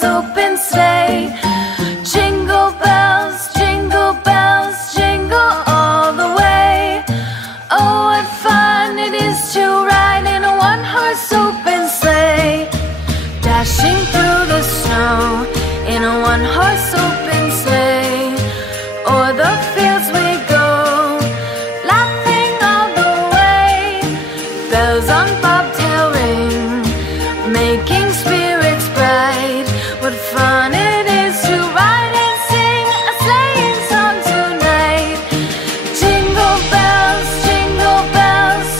one-horse open sleigh. Jingle bells, jingle all the way. Oh, what fun it is to ride in a one-horse open sleigh. Dashing through the snow in a one-horse open sleigh. O'er the fields we go, laughing all the way. Bells on bobtail ring, making spirits bright. What fun it is to ride and sing a sleighing song tonight. Jingle bells,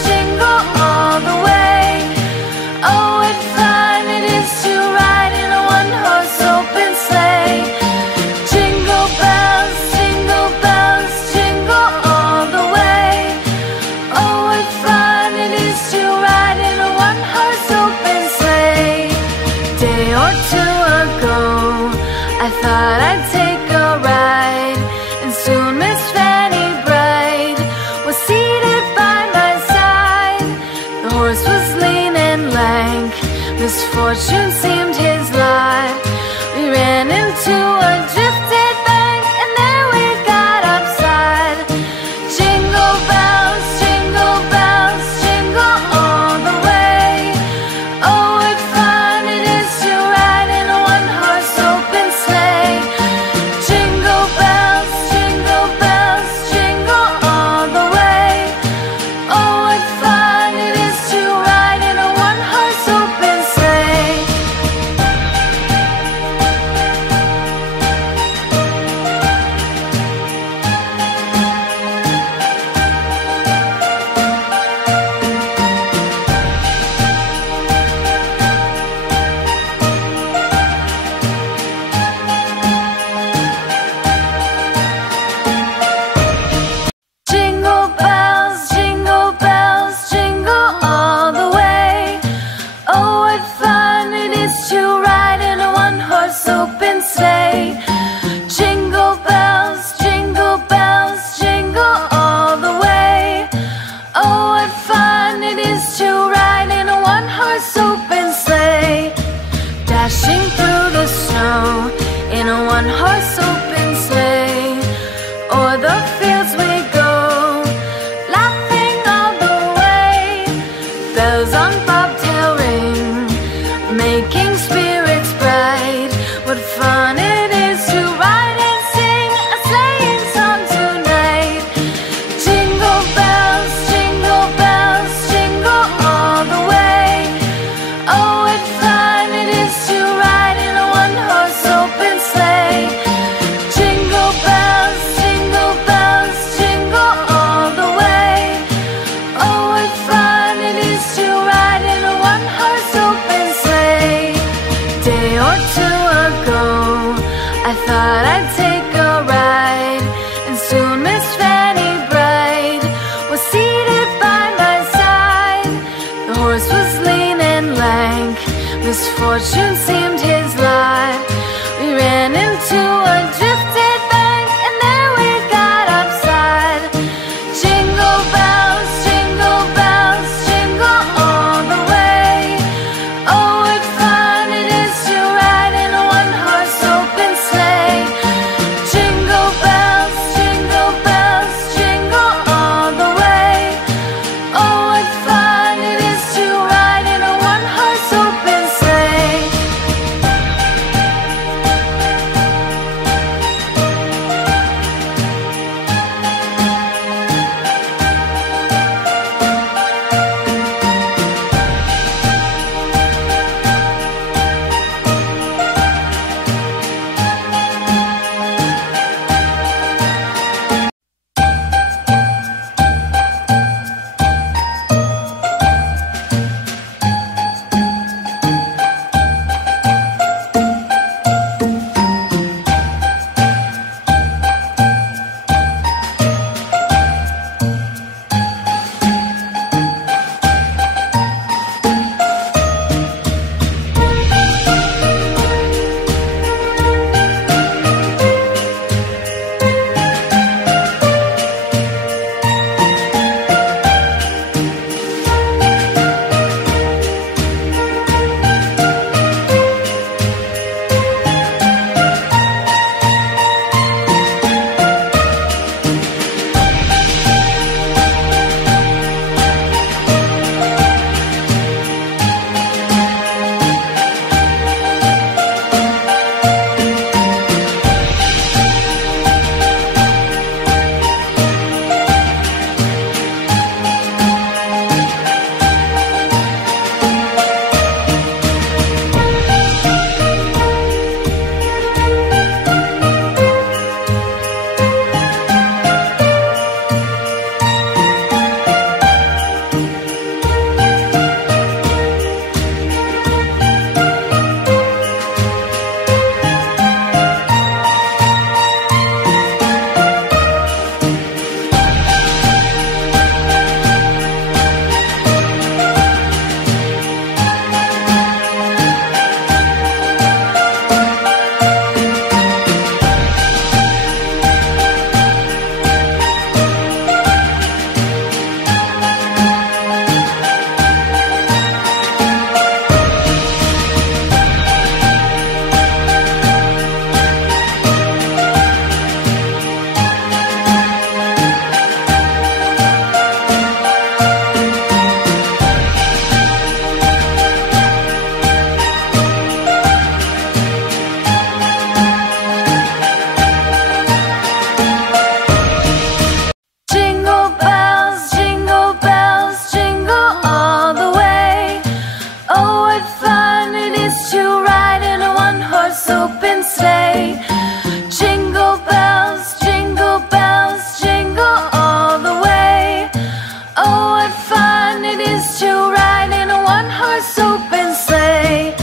jingle all the way. Oh, what fun it is to ride in a one-horse open sleigh. Jingle bells, jingle all the way. Oh, what fun it is to ride in a one-horse open sleigh. Day or two ago, I thought I'd take a ride, and soon Miss Fanny Bright was seated by my side. The horse was lean and lank, misfortune seemed his lot. We ran into a drifted bank, and there we got upside. Jingle bells, jingle all the way. Oh, what fun it is to ride in a one-horse open sleigh. Jingle bells, jingle all the way. Oh, what fun it is to ride in a one-horse open sleigh. Jingle bells, jingle all the way. Oh, what fun it is to ride in a one-horse open sleigh. Jingle bells, jingle all the way. Oh, what fun it is to ride in a one-horse open sleigh. Dashing through the snow in a one-horse open sleigh. O'er the fields we go, laughing all the way. Bells on bobtail ring, making spirits bright. What fun it is to ride and sing a sleighing song tonight. Jingle bells, jingle all the way. Oh, what fun it is to ride in a one-horse open sleigh. Jingle bells, jingle all the way. Oh, what fun it is to ride in a one-horse open sleigh. Day or two ago, I thought I'd take a ride, and soon Miss Fanny Bright was seated by my side. The horse was lean and lank, misfortune seemed his lot. We ran into a drifted bank, and there we got upside. Jingle bells, jingle all the way. Oh, what fun it is to ride in a one-horse open sleigh. Jingle bells, jingle all the way. Oh, what fun it is to ride in a one-horse open sleigh. open sleigh. Jingle bells, jingle all the way. Oh, what fun it is to ride in a one-horse open sleigh.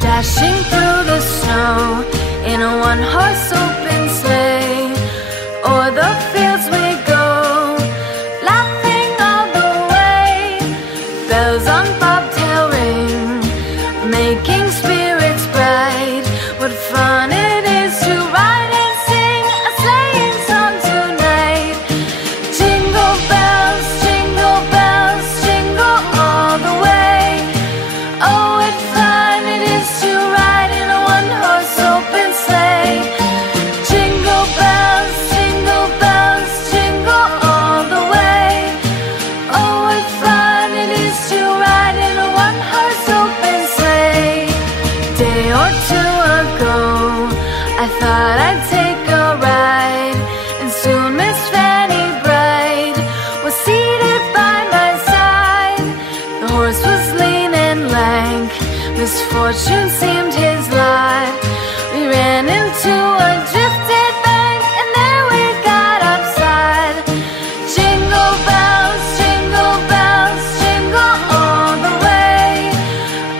Dashing through the snow in a one-horse open sleigh. O'er the fields we go, laughing all the way. Bells on bobtail ring, making spirits bright. What fun it is to ride and sing a sleighing song tonight. Jingle bells, jingle all the way. Oh, what fun it is to ride in a one-horse open sleigh. Jingle bells, jingle all the way. Oh, what fun it is to ride in a one-horse open sleigh. Day or two ago, I thought I'd take a ride, and soon Miss Fanny Bright was seated by my side. The horse was lean and lank, misfortune seemed his lot. We ran into a drifted bank, and there we got upside. Jingle bells, jingle all the way.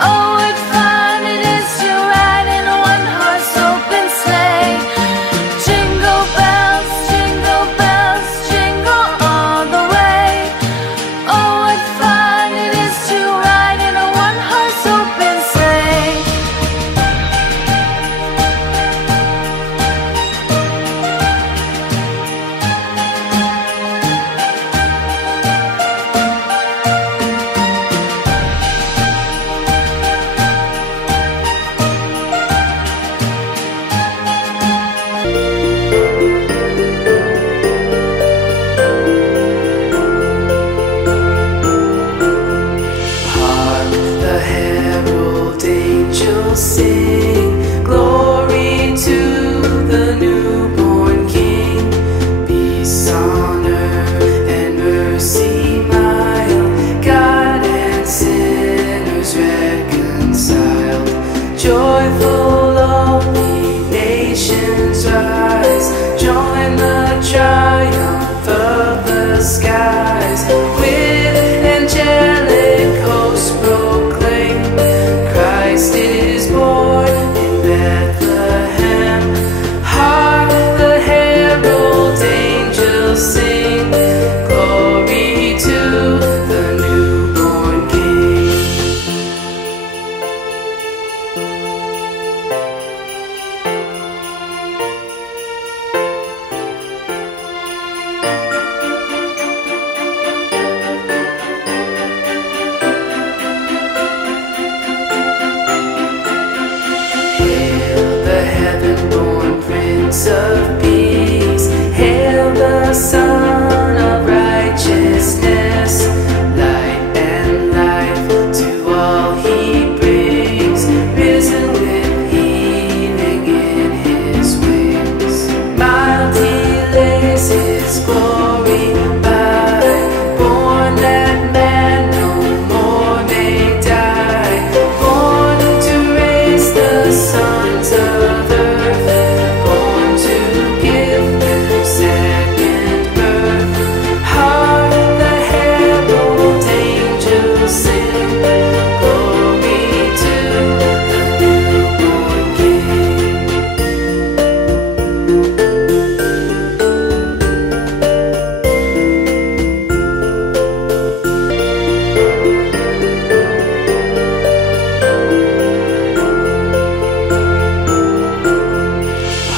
Oh, what fun it is to ride in a one-horse open sleigh. Jingle bells, jingle all the way. Oh, what fun it is to ride in a one-horse open sleigh. Hark the herald angels sing, glory to the newborn King. Peace on earth and mercy mild, God and sinners reconciled. Joyful all ye nations rise, join the triumph of the skies. With angelic hosts proclaim, Christ is born in Bethlehem. Hark the herald angels sing, glory to the newborn King. Hail the heaven-born Prince of Peace, hail the Son of Righteousness. Light and life to all he brings, risen with healing in his wings. Mild he lays his glory by, born that man no more may die. Born to raise the sons of earth, born to give them second birth. Hark the herald angels sing, glory to the newborn King.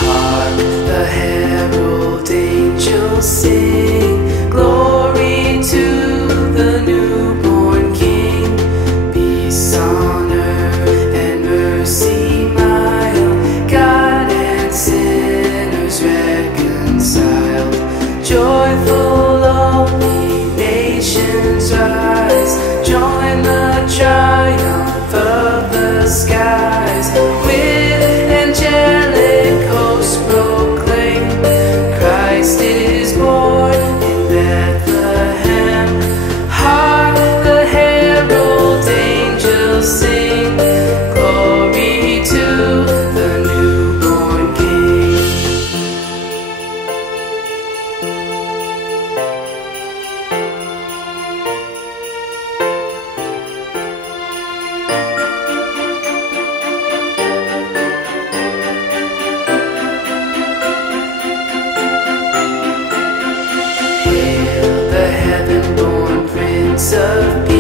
Hark the herald angels sing, glory to the newborn King. Peace on earth and mercy mild, God and sinners reconciled. Joyful all ye nations rise, join the triumph of the skies. With angelic hosts proclaim, Christ is born in Bethlehem. Hark the herald angels sing, glory to the new Prince of Peace.